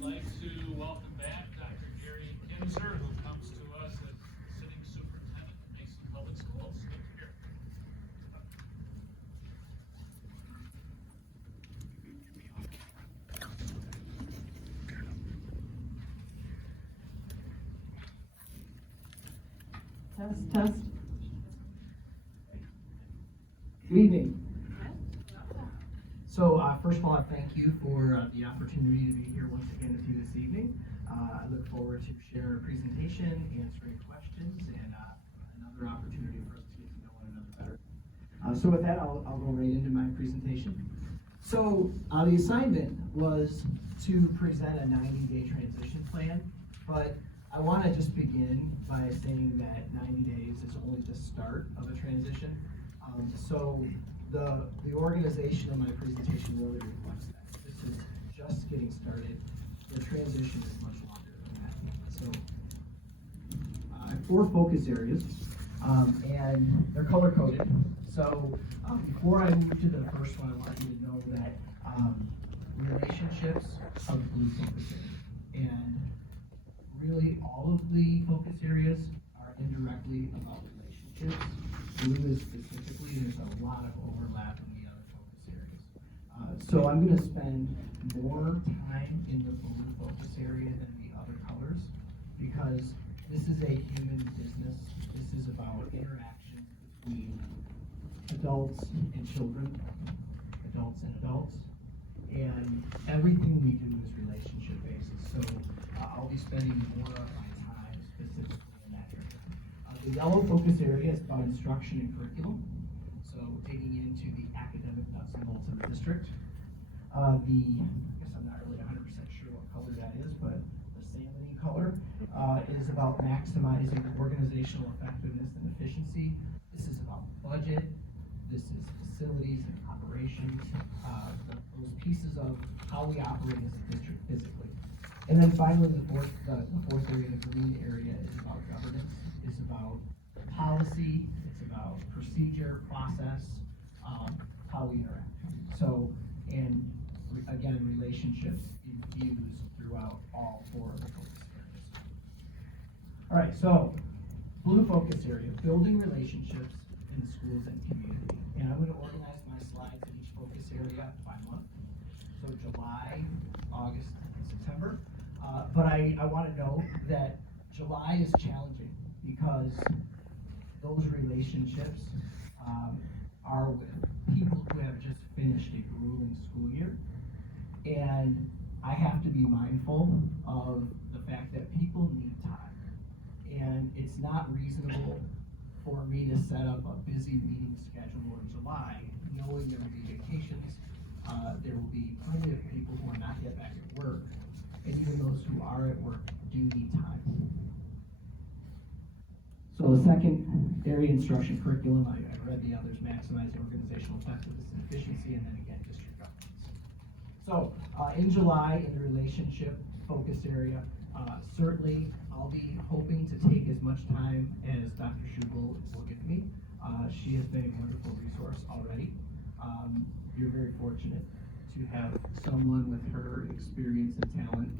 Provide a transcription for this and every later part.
I'd like to welcome back Dr. Gary Kinzer, who comes to us as sitting superintendent of Mason Public Schools. Dr. Gary. Test. Good evening. So first of all, I thank you for the opportunity to be here once again with you this evening. I look forward to sharing a presentation, answering questions, and another opportunity for us to get to know one another better. So with that, I'll go right into my presentation. So the assignment was to present a 90-day transition plan, but I want to just begin by saying that 90 days is only the start of a transition. So the organization of my presentation really reflects that. This is just getting started. The transition is much longer than that. So I have 4 focus areas, and they're color-coded. So before I move to the first one, I want you to know that relationships are the blue focus area. And really all of the focus areas are indirectly about relationships. Blue is specifically, there's a lot of overlap in the other focus areas. So I'm going to spend more time in the blue focus area than the other colors because this is a human business. This is about interactions between adults and children, adults and adults, and everything we do is relationship based. So I'll be spending more of my time specifically in that area. The yellow focus area is about instruction and curriculum, so digging into the academic nuts and bolts of the district. I guess I'm not really 100% sure what color that is, but the salmon color is about maximizing organizational effectiveness and efficiency. This is about budget. This is facilities and operations, those pieces of how we operate as a district physically. And then finally, the fourth area, the green area, is about governance. It's about policy. It's about procedure, process, how we interact. So, and again, relationships infused throughout all 4 of the focus areas. All right, so blue focus area, building relationships in schools and community. And I'm going to organize my slides in each focus area by month. So July, August, and September. But I want to note that July is challenging because those relationships are with people who have just finished a grueling school year. And I have to be mindful of the fact that people need time. And it's not reasonable for me to set up a busy meeting schedule in July, knowing there will be vacations, there will be plenty of people who are not yet back at work, and even those who are at work do need time. So the second area, instruction curriculum, I read the others, maximizing organizational effectiveness and efficiency, and then again, district governance. So in July, in the relationship focus area, certainly I'll be hoping to take as much time as Dr. Schubel will give me. She has been a wonderful resource already. You're very fortunate to have someone with her experience and talent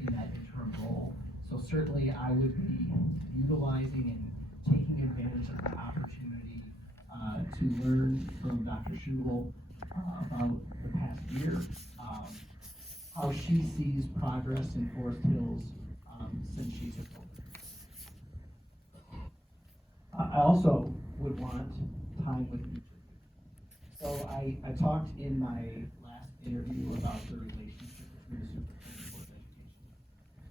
in that interim role. So certainly I would be utilizing and taking advantage of the opportunity to learn from Dr. Schubel about the past year, how she sees progress in Forest Hills since she took over. I also would want time with you. So I talked in my last interview about the relationship between the superintendent and board of education.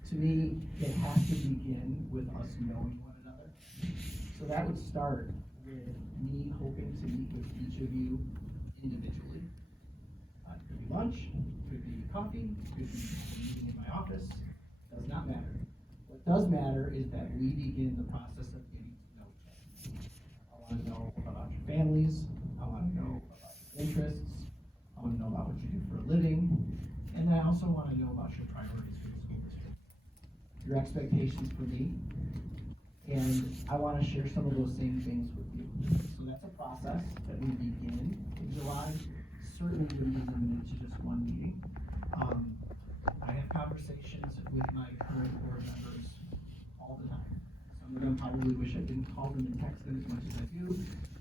To me, it has to begin with us knowing one another. So that would start with me hoping to meet with each of you individually. It could be lunch, could be coffee, could be a meeting in my office, does not matter. What does matter is that we begin the process of getting to know each other. I want to know about your families, I want to know about your interests, I want to know about what you do for a living, and I also want to know about your priorities for the school district, your expectations for me, and I want to share some of those same things with you. So that's a process that we begin in July. Certainly wouldn't be limited to just one meeting. I have have conversations with my current board members all the time. Some of them probably wish I didn't call them and text them as much as I do,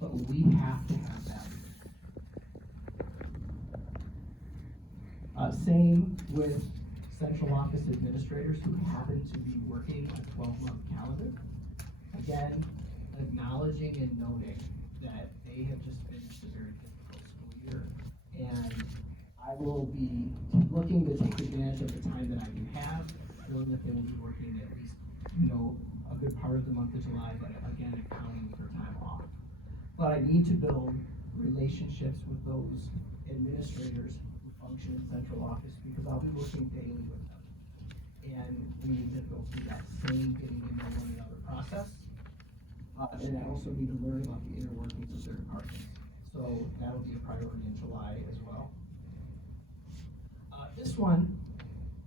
but we have to have value. Same with central office administrators who happen to be working a 12-month calendar. Again, acknowledging and noting that they have just finished a very difficult school year, and I will be looking to take advantage of the time that I do have, knowing that they will be working at least, a good part of the month of July, but again, accounting for time off. But I need to build relationships with those administrators who function in central office, because I'll be working daily with them. And we need to go through that same getting to know one another process. And I also need to learn about the inner workings of their departments. So that'll be a priority in July as well. This one,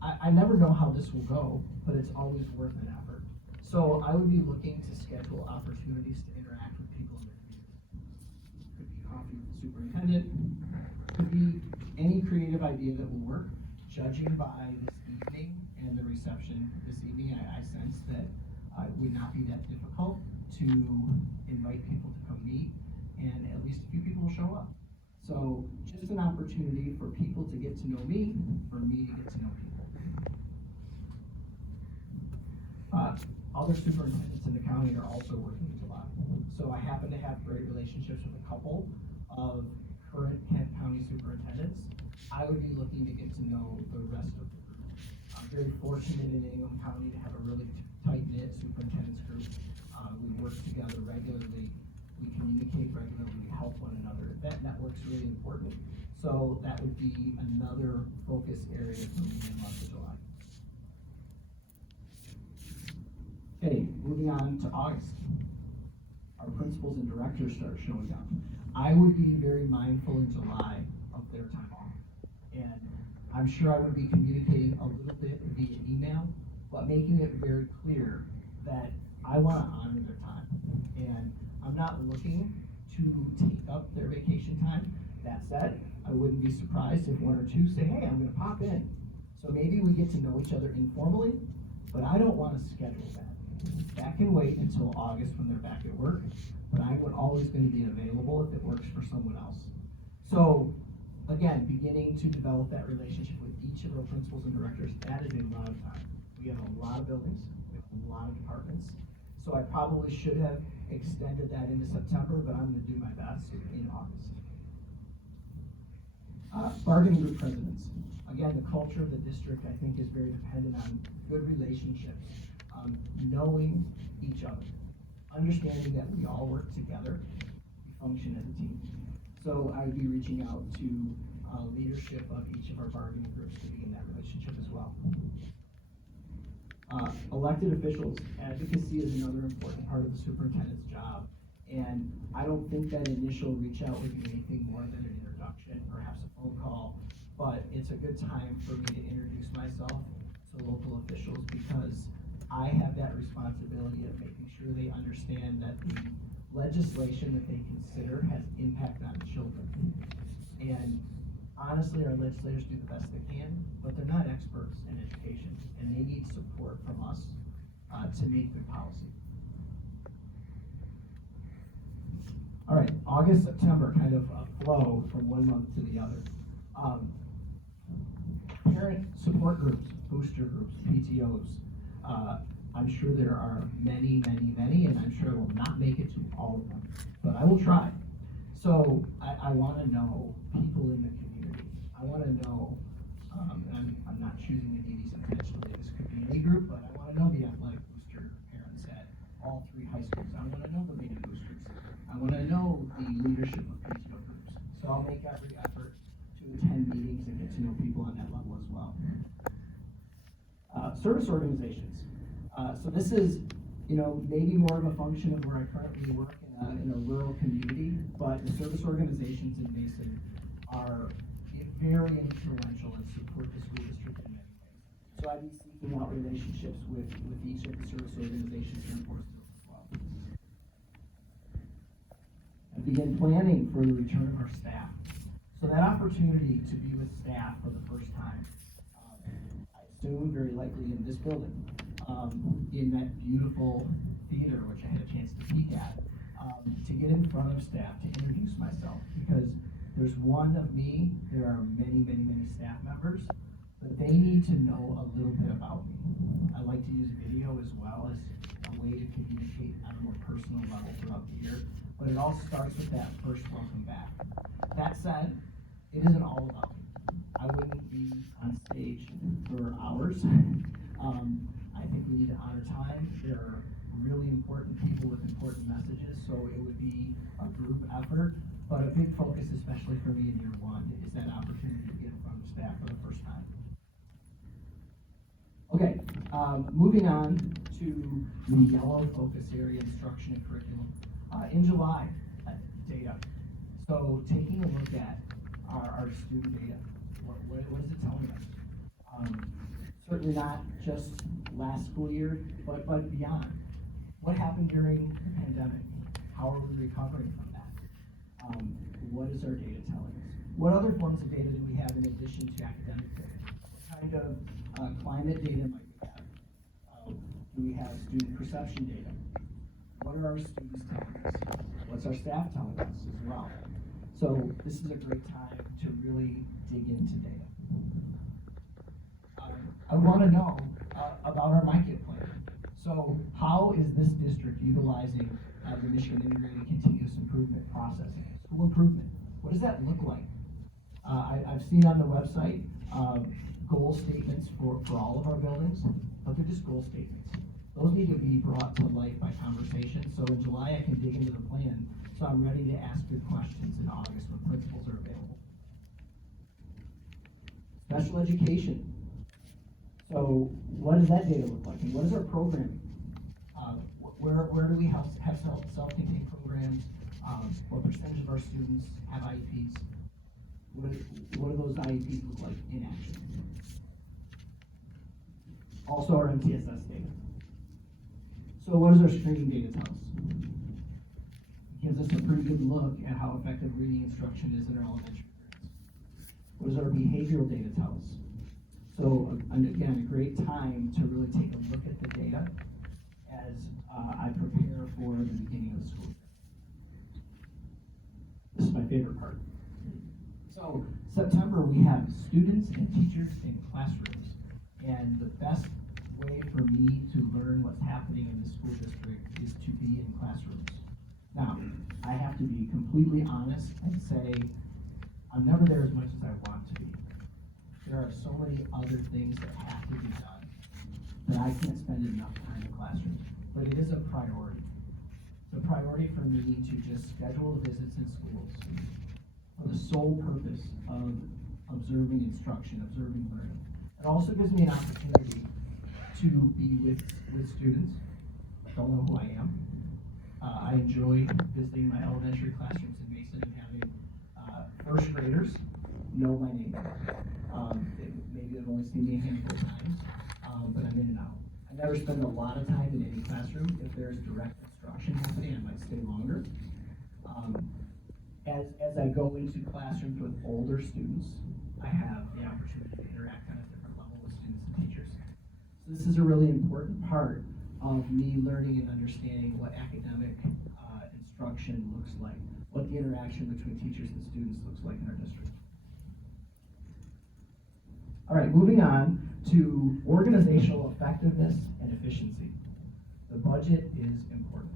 I never know how this will go, but it's always worth an effort. So I would be looking to schedule opportunities to interact with people in the community. Could be coffee with the superintendent, could be any creative idea that will work. Judging by this evening and the reception this evening, I sense that it would not be that difficult to invite people to come meet, and at least a few people will show up. So just an opportunity for people to get to know me, for me to get to know people. Other superintendents in the county are also working in July. So I happen to have great relationships with a couple of current Kent County superintendents. I would be looking to get to know the rest of the group. I'm very fortunate in Ingham County to have a really tight-knit superintendent's group. We work together regularly. We communicate regularly, we help one another. That network's really important. So that would be another focus area for me in the month of July. Okay, moving on to August. Our principals and directors start showing up. I would be very mindful in July of their time off. And I'm sure I would be communicating a little bit via email, but making it very clear that I want to honor their time. And I'm not looking to take up their vacation time. That said, I wouldn't be surprised if one or two say, hey, I'm going to pop in. So maybe we get to know each other informally, but I don't want to schedule that. That can wait until August when they're back at work, but I'm always going to be available if it works for someone else. So again, beginning to develop that relationship with each of our principals and directors, that is a lot of time. We have a lot of buildings, we have a lot of departments. So I probably should have extended that into September, but I'm going to do my best in August. Bargaining group presidents. Again, the culture of the district, I think, is very dependent on good relationships, knowing each other, understanding that we all work together, we function as a team. So I would be reaching out to leadership of each of our bargaining groups to begin that relationship as well. Elected officials, advocacy is another important part of the superintendent's job. And I don't think that initial reach out would be anything more than an introduction, perhaps a phone call, but it's a good time for me to introduce myself to local officials, because I have that responsibility of making sure they understand that the legislation that they consider has impact on children. And honestly, our legislators do the best they can, but they're not experts in education, and they need support from us to make good policy. All right, August, September, kind of a flow from one month to the other. Parent support groups, booster groups, PTOs. I'm sure there are many, and I'm sure I will not make it to all of them, but I will try. So I want to know people in the community. I want to know, and I'm not choosing to do these intentionally, this could be any group, but I want to know the athletic booster parents at all three high schools. I want to know the beta boosters. I want to know the leadership of PTO groups. So I'll make every effort to attend meetings and get to know people on that level as well. Service organizations. So this is, maybe more of a function of where I currently work in a rural community, but the service organizations in Mason are very influential and support the school district in many ways. So I'd be seeking out relationships with each of the service organizations here in Forestville as well. And begin planning for the return of our staff. So that opportunity to be with staff for the first time, I soon, very likely in this building, in that beautiful theater, which I had a chance to peek at, to get in front of staff, to introduce myself, because there's one of me, there are many, many, many staff members, but they need to know a little bit about me. I like to use video as well as a way to communicate on a more personal level throughout the year, but it all starts with that first welcome back. That said, it isn't all about me. I wouldn't be on stage for hours. I think we need to honor time. There are really important people with important messages, so it would be a group effort, but a big focus, especially for me in year one, is that opportunity to get in front of staff for the first time. Okay, moving on to the yellow focus area, instruction and curriculum. In July, data. So taking a look at our student data, what is it telling us? Certainly not just last school year, but beyond. What happened during the pandemic? How are we recovering from that? What is our data telling us? What other forms of data do we have in addition to academic data? What kind of climate data might we have? Do we have student perception data? What are our students telling us? What's our staff telling us as well? So this is a great time to really dig into data. I want to know about our MyKit plan. So how is this district utilizing the Michigan Integrated Continuous Improvement process? School improvement. What does that look like? I've seen on the website goal statements for all of our buildings, but they're just goal statements. Those need to be brought to life by conversation. So in July, I can dig into the plan, so I'm ready to ask good questions in August when principals are available. Special education. So what does that data look like? And what is our programming? Where do we have self-contained programs? What percentage of our students have IEPs? What do those IEPs look like in action? Also our MTSS data. So what does our screening data tell us? It gives us a pretty good look at how effective reading instruction is in our elementary grades. What does our behavioral data tell us? So again, a great time to really take a look at the data as I prepare for the beginning of the school year. This is my favorite part. So September, we have students and teachers in classrooms, and the best way for me to learn what's happening in the school district is to be in classrooms. Now, I have to be completely honest and say I'm never there as much as I want to be. There are so many other things that have to be done that I can't spend enough time in classrooms, but it is a priority. It's a priority for me to just schedule visits in schools for the sole purpose of observing instruction, observing learning. It also gives me an opportunity to be with students. Don't know who I am. I enjoy visiting my elementary classrooms in Mason and having first graders know my name. Maybe they've only seen me a handful of times, but I'm in and out. I never spend a lot of time in any classroom. If there's direct instruction happening, I might stay longer. As I go into classrooms with older students, I have the opportunity to interact on a different level with students and teachers. So this is a really important part of me learning and understanding what academic instruction looks like, what the interaction between teachers and students looks like in our district. All right, moving on to organizational effectiveness and efficiency. The budget is important.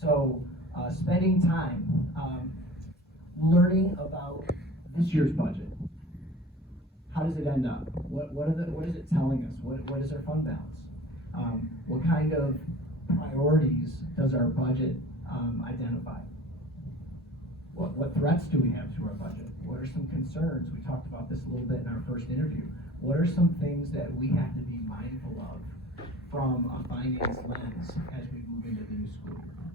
So spending time learning about this year's budget. How does it end up? What is it telling us? What is our fund balance? What kind of priorities does our budget identify? What threats do we have to our budget? What are some concerns? We talked about this a little bit in our first interview. What are some things that we have to be mindful of from a finance lens as we move into the new school year?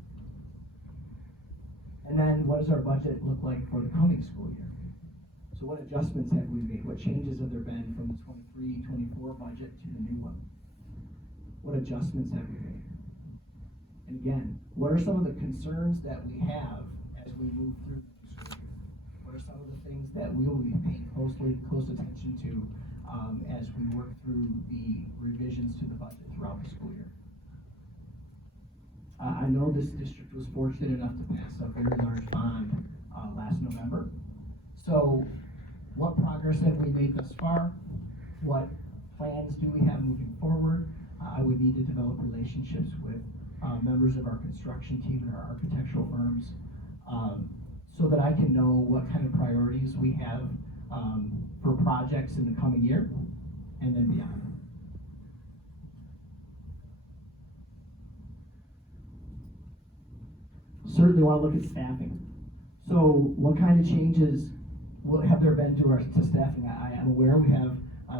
And then what does our budget look like for the coming school year? So what adjustments have we made? What changes have there been from the 23-24 budget to the new one? What adjustments have we made? And again, what are some of the concerns that we have as we move through the school year? What are some of the things that we will be paying close attention to as we work through the revisions to the budget throughout the school year. I know this district was fortunate enough to pass a very large bond last November. So what progress have we made thus far? What plans do we have moving forward? I would need to develop relationships with members of our construction team and our architectural firms so that I can know what kind of priorities we have for projects in the coming year and then beyond. Certainly want to look at staffing. So what kind of changes have there been to staffing? I am aware we have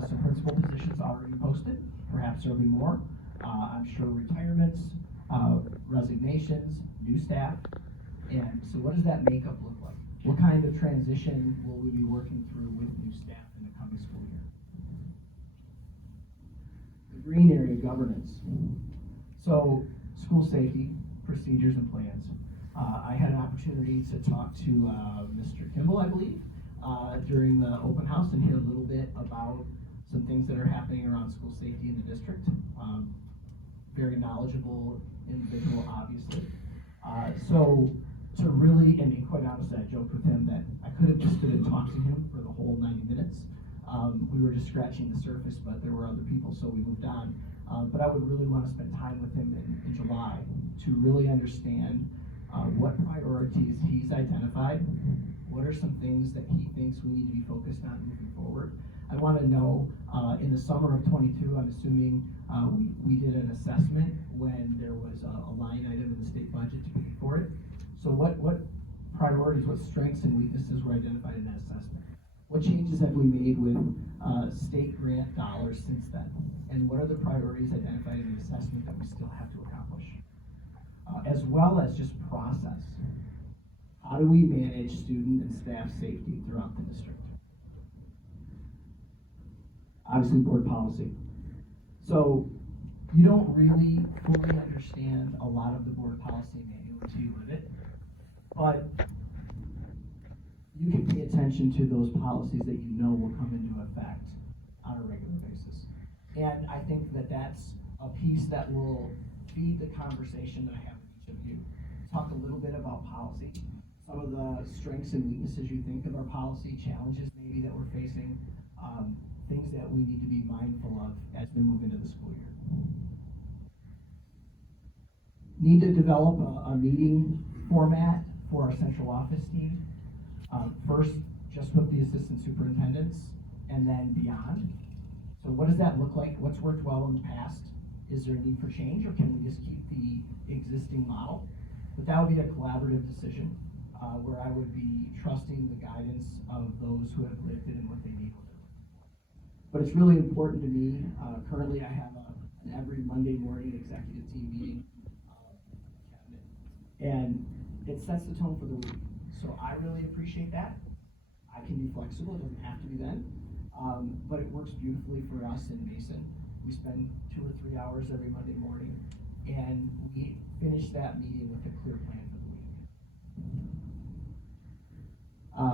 some principal positions already posted. Perhaps there'll be more. I'm sure retirements, resignations, new staff. And so what does that makeup look like? What kind of transition will we be working through with new staff in the coming school year? The green area, governance. So school safety, procedures and plans. I had an opportunity to talk to Mr. Kimball, I believe, during the open house and hear a little bit about some things that are happening around school safety in the district. Very knowledgeable individual, obviously. So to really, and quite honestly, I joked with him that I could have just stood and talked to him for the whole 90 minutes. We were just scratching the surface, but there were other people, so we moved on. But I would really want to spend time with him in July to really understand what priorities he's identified, what are some things that he thinks we need to be focused on moving forward. I want to know, in the summer of 22, I'm assuming we did an assessment when there was a line item in the state budget to pay for it. So what priorities, what strengths and weaknesses were identified in that assessment? What changes have we made with state grant dollars since then? And what are the priorities identified in the assessment that we still have to accomplish? As well as just process. How do we manage student and staff safety throughout the district? Obviously, board policy. So you don't really fully understand a lot of the board policy manual until you live it, but you can pay attention to those policies that you know will come into effect on a regular basis. And I think that that's a piece that will feed the conversation that I have with each of you. Talk a little bit about policy, some of the strengths and weaknesses you think of our policy, challenges maybe that we're facing, things that we need to be mindful of as we move into the school year. Need to develop a meeting format for our central office team. First, just with the assistant superintendents, and then beyond. So what does that look like? What's worked well in the past? Is there a need for change, or can we just keep the existing model? But that would be a collaborative decision, where I would be trusting the guidance of those who have lived it and what they need. But it's really important to me. Currently, I have an every Monday morning executive team meeting, and it sets the tone for the week. So I really appreciate that. I can be flexible; it doesn't have to be then, but it works beautifully for us in Mason. We spend 2 or 3 hours every Monday morning, and we finish that meeting with a clear plan for the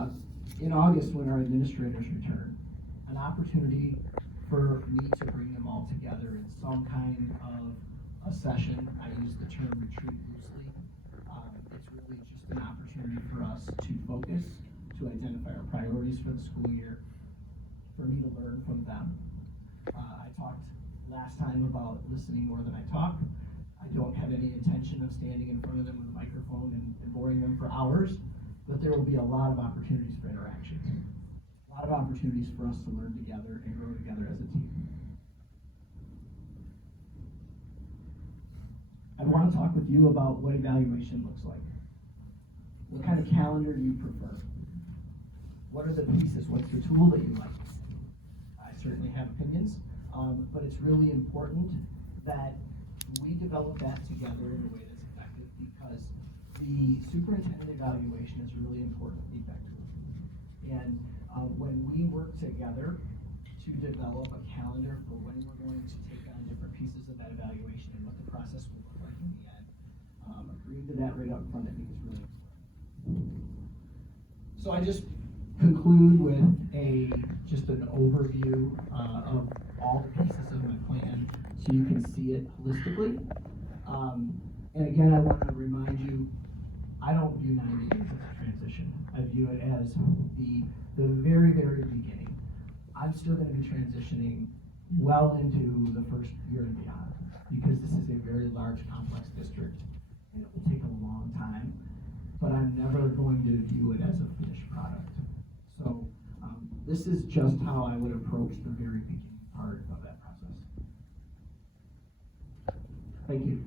week. In August, when our administrators return, an opportunity for me to bring them all together in some kind of a session. I use the term retreat loosely. It's really just an opportunity for us to focus, to identify our priorities for the school year, for me to learn from them. I talked last time about listening more than I talk. I don't have any intention of standing in front of them with a microphone and boring them for hours, but there will be a lot of opportunities for interaction. A lot of opportunities for us to learn together and grow together as a team. I want to talk with you about what evaluation looks like. What kind of calendar do you prefer? What are the pieces? What's the tool that you like? I certainly have opinions, but it's really important that we develop that together in a way that's effective, because the superintendent evaluation is a really important feedback tool. And when we work together to develop a calendar for when we're going to take on different pieces of that evaluation and what the process will look like in the end, agreeing to that right up front, I think is really important. So I just conclude with just a an overview of all the pieces of my plan so you can see it holistically. And again, I want to remind you, I don't view 90 days as a transition. I view it as the very, very beginning. I'm still going to be transitioning well into the first year and beyond because this is a very large, complex district and it will take a long time, but I'm never going to view it as a finished product. So this is just how I would approach the very beginning part of that process. Thank you.